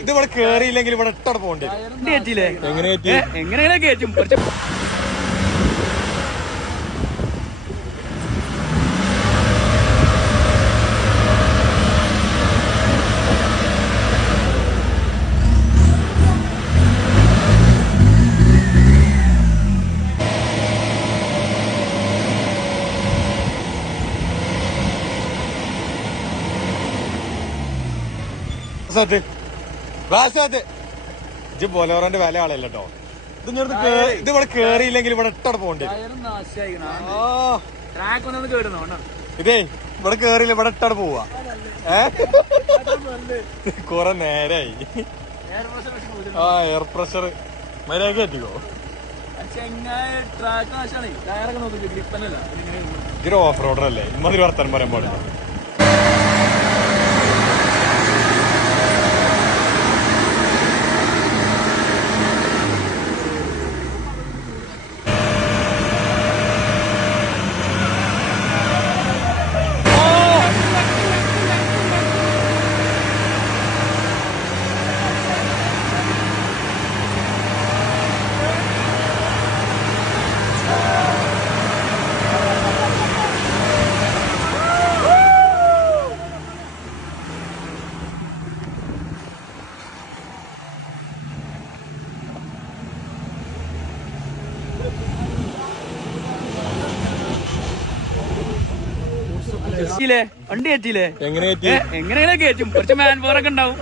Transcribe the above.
ഇത് ഇവിടെ കേറിയില്ലെങ്കിൽ ഇവിടെ ഇട്ടോടെ പോകണ്ടേ? എങ്ങനെയാണ് കേറ്റും? ഇജ്ജ് ബൊലോറന്റെ വില ആളല്ല കേട്ടോ. ഇത് ഇവിടെ കേറിയില്ലെങ്കിൽ ഇവിടെ ഇട്ടോടെ പോകണ്ടേ? ഇതേ ഇവിടെ കേറിയില്ല ഇവിടെ ഇട്ടോടെ പോവാ. കൊറേ നേരായി. എയർ പ്രഷർ മര്യാദ കയറ്റിക്കോ. ഇതൊരു ഓഫ് റോഡർ അല്ലേ? ഇമ്മതിരി വർത്താനം പറയാൻ പാടില്ല. വണ്ടി കയറ്റിയില്ലേ? എങ്ങനെയാണ് കയറ്റും? കുറച്ച് മാൻ പവർ ഒക്കെ ഉണ്ടാവും.